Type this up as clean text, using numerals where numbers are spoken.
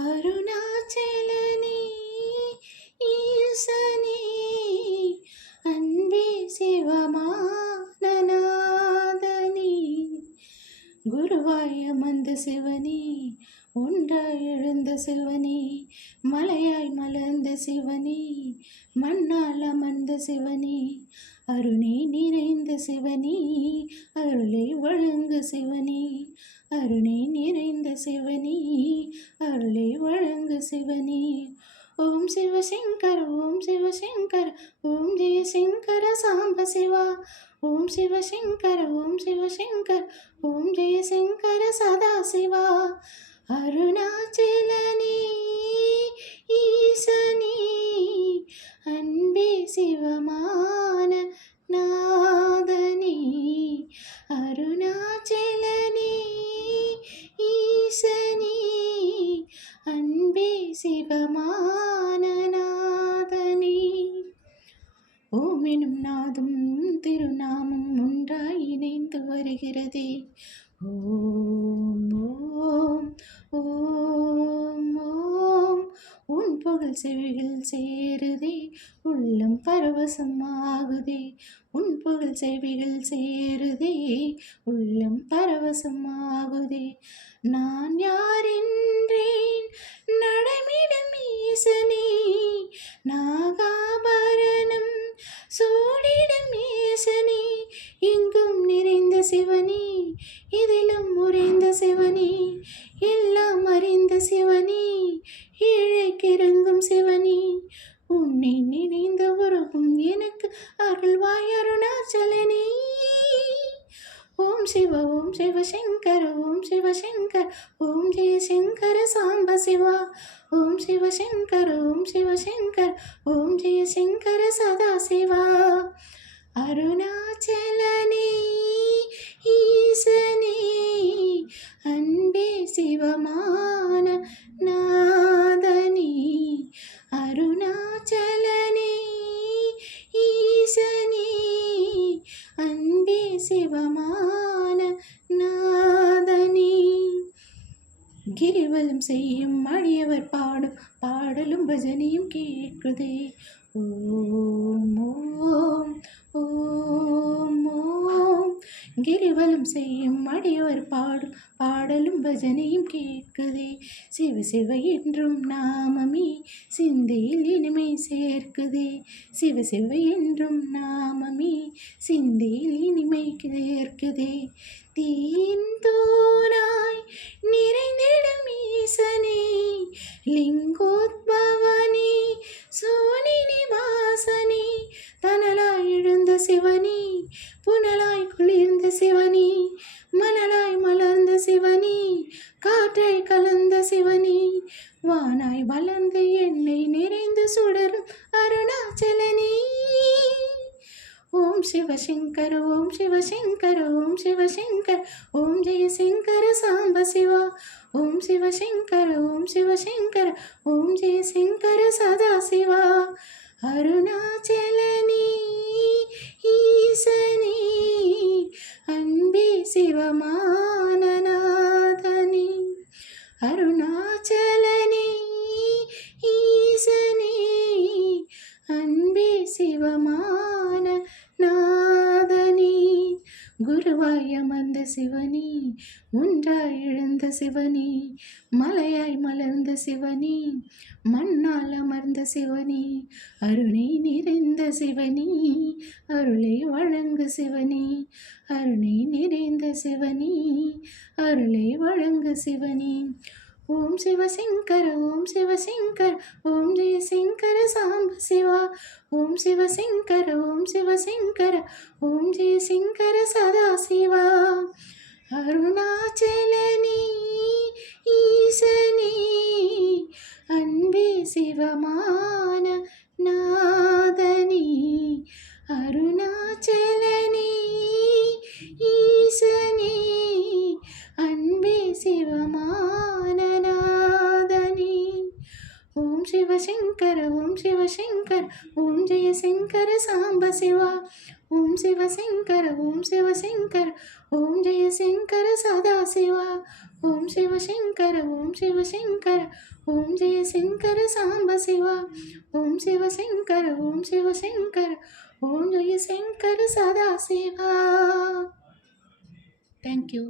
அருணாச்சலனே ஈசனே அன்பே சிவமானநாதனே குருவாய் அமர்ந்த சிவனே ஒன்றாய் எழுந்த சிவனே மலையாய் மலர்ந்த சிவனே மண்ணால் அமர்ந்த சிவனே அருணே நிறைந்த சிவனே அருளை வழங்கு சிவனே அருணே நிறைந்த சிவனே அருளை வழங்கு சிவனே ஓம் சிவசங்கர ஓம் சிவசங்கர ஓம் ஜெயசங்கர சாம்ப சிவா ஓம் சிவசங்கர ஓம் சிவசங்கர ஓம் ஜெயசங்கர சதா சிவா அருணாச்சலனே ஈசனே அன்பே சிவமான நாதனே அருணாச்சலனே ஈசனே அன்பே சிவமான நாதனே ஓம் எனும் நாதம் திருநாமம் ஒன்றாய் இணைந்து வருகிறதே ஓம் ஓம் ஓம் ஓம் உன் புகழ் செவிகள் சேருதே உள்ளம் பரவசமாகுதே உன் புகழ் செவிகள் சேருதே உள்ளம் பரவசமாகுதே நான் யார் என்றேன் நடமிடம் ஈசனே நாகாபரணம் சூடிடம் ஈசனே எங்கும் நிறைந்த சிவனே இதிலும் உறைந்த சிவனே எல்லாம் அறிந்த சிவனே ஏழைக்கிறங்கும் சிவனே உன்னை நினைந்த உறவும் எனக்கு அருள்வாய் அருணாச்சலனே ஓம் சிவசங்கர ஓம் சிவசங்கர ஓம் ஜெயசங்கர சாம்ப சிவா ஓம் சிவசங்கர ஓம் சிவசங்கர ஓம் ஜெயசங்கர சதா சிவா அருணாச்சலனே ஈசனே அன்பே சிவமான நாதனே அருணாச்சலனே ஈசனே அன்பே சிவமான நாதனே கிரிவலம் செய்யும் அடியவர் பாடும் பாடலும் பஜனையும் கேட்குதே ஓம் ஓம் ஓம் ஓம் கிரிவலம் செய்யும் அடியவர் பாடும் பாடலும் பஜனையும் கேட்குதே சிவ சிவ என்றும் நாமமே சிந்தையில் இனிமை சேர்க்குதே சிவ சிவ என்றும் நாமமே சிந்தையில் இனிமை சேர்க்குதே தீந்தோராய் நிறைந்திடும் ஈசனே லிங்கோத்பவனே சோனினி வாசனே தனலாய் எழுந்த சிவனே புனலாய் குளிர்ந்த சிவனே மணலாய் மலர்ந்த சிவனே காற்றாய் கலந்த சிவனே வானாய் வளர்ந்து எண்ணெய் நிறைந்து சுடரும் அருணாச்சலனே ஓம் சிவசங்கர ஓம் சிவசங்கர ஓம் சிவசங்கர ஓம் ஜெயசங்கர சாம்ப சிவா ஓம் சிவசங்கர ஓம் சிவசங்கர ஓம் ஜெயசங்கர சதா சிவா அருணாச்சலனே ஈசனே அன்பே சிவமான நாதனே அருணாச்சலனே ஈசனே அன்பே சிவமான நாதனே குருவாய் அமர்ந்த சிவனே ஒன்றாய் எழுந்த சிவனே மலையாய் மலர்ந்த சிவனே மண்ணால் அமர்ந்த சிவனே அருணை நிறைந்த சிவனே அருளை வழங்கு சிவனே அருணை நிறைந்த சிவனே அருளை வழங்கு சிவனே ஓம் சிவசங்கர ஓம் சிவசங்கர ஓம் ஜெயசங்கர சாம்ப சிவா ஓம் சிவசங்கர ஓம் சிவசங்கர ஓம் ஜெயசங்கர சதா சிவா அருணாச்சலனே ஈசனே அன்பே சிவமான நாதனே அருணாச்சலனே ஈசனே அன்பே சிவமான நாதனே ஓம் சிவசங்கர ஓம் சிவசங்கர ஓம் ஜெயசங்கர சாம்ப சிவா ஓம் சிவ శివశంకర ఓం శివశంకర ఓం జయ శంకర సదాశివ ఓం శివశంకర ఓం శివశంకర ఓం జయ శంకర సాంబ శివ ఓం శివశంకర ఓం శివశంకర ఓం జయ శంకర సదాశివ. Thank you.